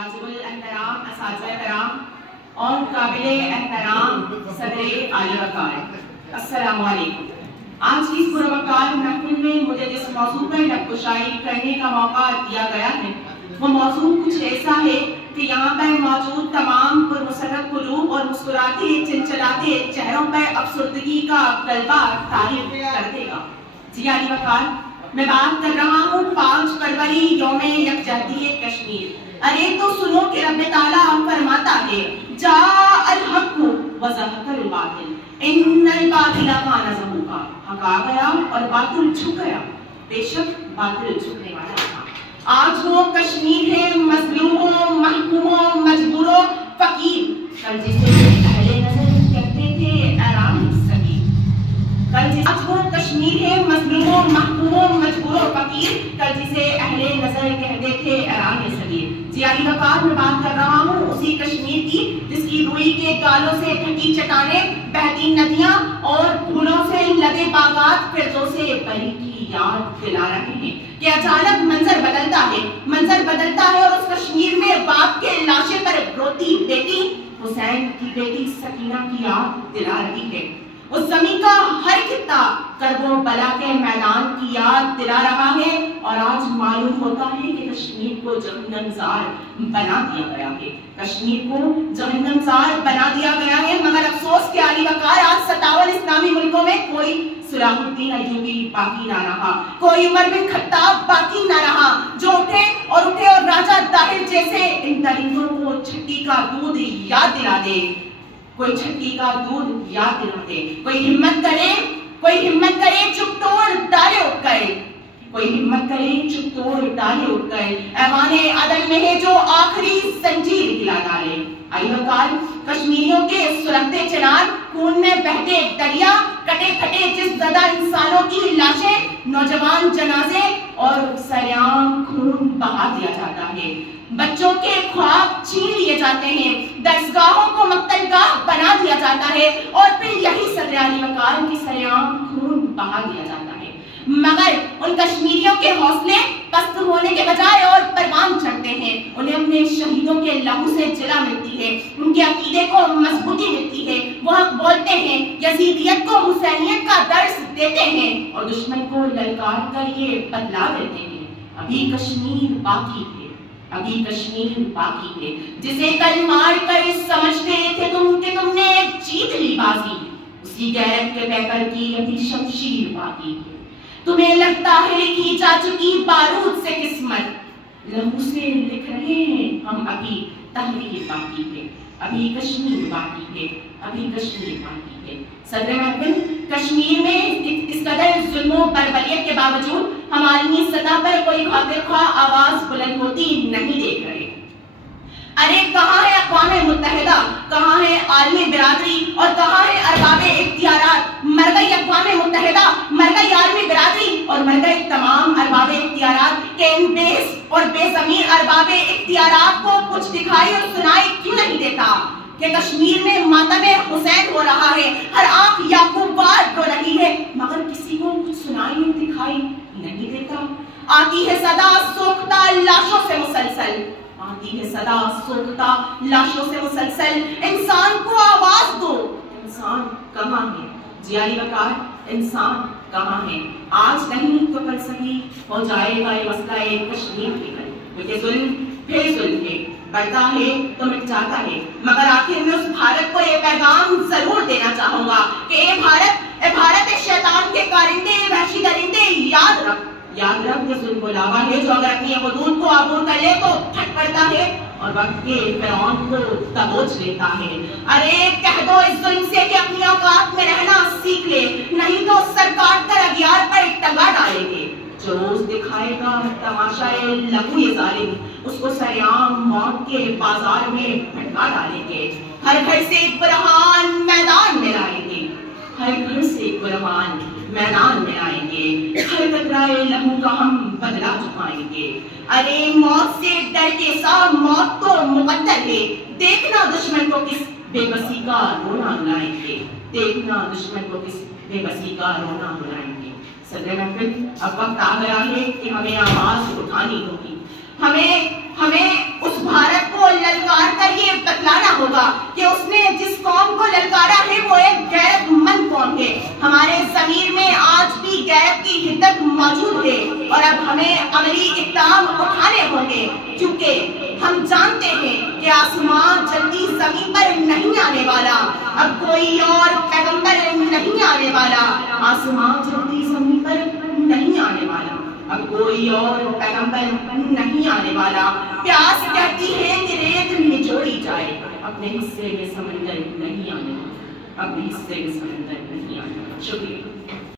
वाजिबुल एहतराम असातिज़ा करام और काबिल एहतराम सदर आला वकार, अस्सलामु अलैकुम। आज की इस पुरवकार महफिल में मुझे जिस मौजू पर नक्कुशाई करने का मौका दिया गया है वो मौजू कुछ ऐसा है कि यहाँ पर मौजूद तमाम पुरमुसर्रत कुलूब और मुस्कुराते चिलचिलाते चेहरों पर अफसुर्दगी का गलबा तारीफ कर देगा। जी आला वकार, मैं बात कर रहा हूँ 5 फरवरी यौम यकजहती कश्मीर। अरे तो सुनो कि रब्बे ताला फरमाता है जा अल हक व ज़हक़ल बातिल इन्नल बातिला काना ज़हूक़ा। हक आ गया और बातिल झुक गया, बेशक बातिल झुकने वाला था। आज वो कश्मीर है मजलूमों महकूमों मजबूरों फकीर, कल जिसे अहले नज़र कहते थे आराम सकीर। कल जिसे आज वो कश्मीर है मजलूमों महकूमों मजबूरों फकीर, कल जिसे अहले नज़र कहते थे आराम सकीर। जी आला वकार, मैं बात कर रहा हूँ उसी कश्मीर की जिसकी रुई के गालों से ढकी चट्टानें, बहती नदियाँ और फूलों से लदे बागात फिरदौसे बरी की याद दिला रहे हैं कि अचानक मंजर बदलता है और उस कश्मीर में बाप के लाशे पर रोती बेटी हुसैन की बेटी सकीना की याद दिला रही है। उस जमीन का हर खित्ता करबो बला के मैदान की याद दिला रहा है और आज मालूम होता है कि कश्मीर को जहन्नमज़ार बना दिया गया है। कश्मीर को जहन्नमज़ार बना दिया गया है, मगर अफसोस के आला वकार आज 57 इस्लामी मुल्कों में कोई सलाहुद्दीन अय्यूबी बाकी ना रहा, कोई उमर बिन खत्ताब बाकी ना रहा जो उठे और राजा ताहिर जैसे इन दरिंदों को छठी का दूध याद दिला दे। कोई छठी का दूध याद दिला दे, कोई हिम्मत करे चुप तोड़ डाले उठकर, कोई हिम्मत करे चुप तोड़ डाले उठकर, ऐवाने अदल में है जो आखिरी जंजीर हिला डाले। आला वकार, कश्मीरियों के सुलगते चिनार, खून में बहते दरिया, कटे फटे जिस ज़दा इंसानों की लाशें, नौजवान जनाजे और सरेआम खून बहा दिया जाता है। बच्चों के ख्वाब छीन लिए जाते हैं, दरसगाहों को मक्तलगाह बना दिया जाता है और फिर यही सदर आला वकार की सरेआम खून बहा दिया जाता है। मगर उन कश्मीरियों के हौसले पस्त होने के बजाय और परवान चढ़ते हैं। उन्हें अपने शहीदों के लहू से जिला मिलती है, उनके अकीदे को मजबूती मिलती है। वो हक बोलते हैं, यजीदियत को हुसैनियत का दर्स देते हैं और दुश्मन को ललकार कर ये बदला देते हैं। अभी कश्मीर बाकी है, अभी कश्मीर बाकी है, जिसे कल मार कर समझते थे तुम कि तुमने जीत ली बाजी, उसी गैरत के पैकर की अभी शमशीर बाकी है। तुम्हें लगता है लिखी जा चुकी बारूद से किस्मत, लहू से लिख रहे हैं हम अभी तहरीर बाकी है, अभी कश्मीर बाकी है, अभी कश्मीर बाकी है। सदर महफिल, कश्मीर में इस कदर जुल्मों बर्बरियत के बावजूद हम आलमी सतह पर कोई खातिर ख्वाह आवाज बुलंद होती नहीं देख रहे। अरे कहाँ है अक़वाम मुत्तहिदा, कहाँ है आलमी बिरादरी और कहाँ है अरबाबे इख्तियारात। मर गई अक़वाम मुत्तहिदा, मर गई आलमी बिरादरी और मर गए तमाम अरबाबे इख्तियारात के इन बेस और बेज़मीर अरबाबे इख्तियारात को कुछ दिखाई और सुनाई क्यों नहीं देता कि कश्मीर में मातमे हुसैन हो रहा है, हर आंख याकूबार रो रही है, मगर किसी को कुछ सुनाई और दिखाई नहीं देता। आती है सदा सोखता लाशों से मुसलसल, आती है सदा सोखता लाशों से मुसलसल, इंसान को आवाज दो, इंसान कहाँ है। जी आला वकार, इंसान कहाँ है। आज नहीं तो कल सही हो जाएगा ये मसला कश्मीर के हल, क्योंकि जुल्म फिर जुल्म है, बढ़ता है तो मिट जाता है। मगर आखिर में उस भारत को ये पैगाम जरूर देना चाहूंगा कि ए भारत शैतान के कारिंदे वहशी दरिंदे, याद रख कि जुल्म बुलावा है जो अगर अपनी हुदूद को आबूर कर ले तो फट पड़ता है और वक्त के फिरौन को दबोच लेता है। अरे कह दो इस जुल्म से कि अपनी औकात में रहना सीख ले, नहीं तो सर काट कर अगियार पर टंगा डालेंगे। जो रोज दिखाएगा तमाशाए लहू ये जालिम, उसको सरेआम मौत के बाजार में भटका डालेंगे। हर घर से एक बुरहान मैदान में लाएंगे, हर घर से एक बुरहान मैदान में आएंगे, हर टकराए लहू का हम बदला चुकाएंगे। अरे मौत से डर के साथ मौत तो मुकद्दर है, देखना दुश्मन को किस बेबसी का रोना रुलाएंगे, देखना दुश्मन को किस बेबसी का रोना रुलाएंगे। सदर महफिल, अब वक्त आ गया है कि हमें आवाज उठानी होगी, हमें उस भारत को غیب کی حدت موجود ہے اور اب ہمیں عملی اقدام اٹھانے ہوں گے، کیونکہ ہم جانتے ہیں کہ آسمان جلدی زمین پر نہیں آنے والا، اب کوئی اور پیغمبر نہیں آنے والا، آسمان جلدی زمین پر نہیں آنے والا، اب کوئی اور پیغمبر نہیں آنے والا۔ پیاس کہتی ہے کہ ریت نچوڑی جائے، اپنے حصے میں سمندر نہیں آنے والا، اپنے حصے میں سمندر نہیں آنے والا۔ شکریہ۔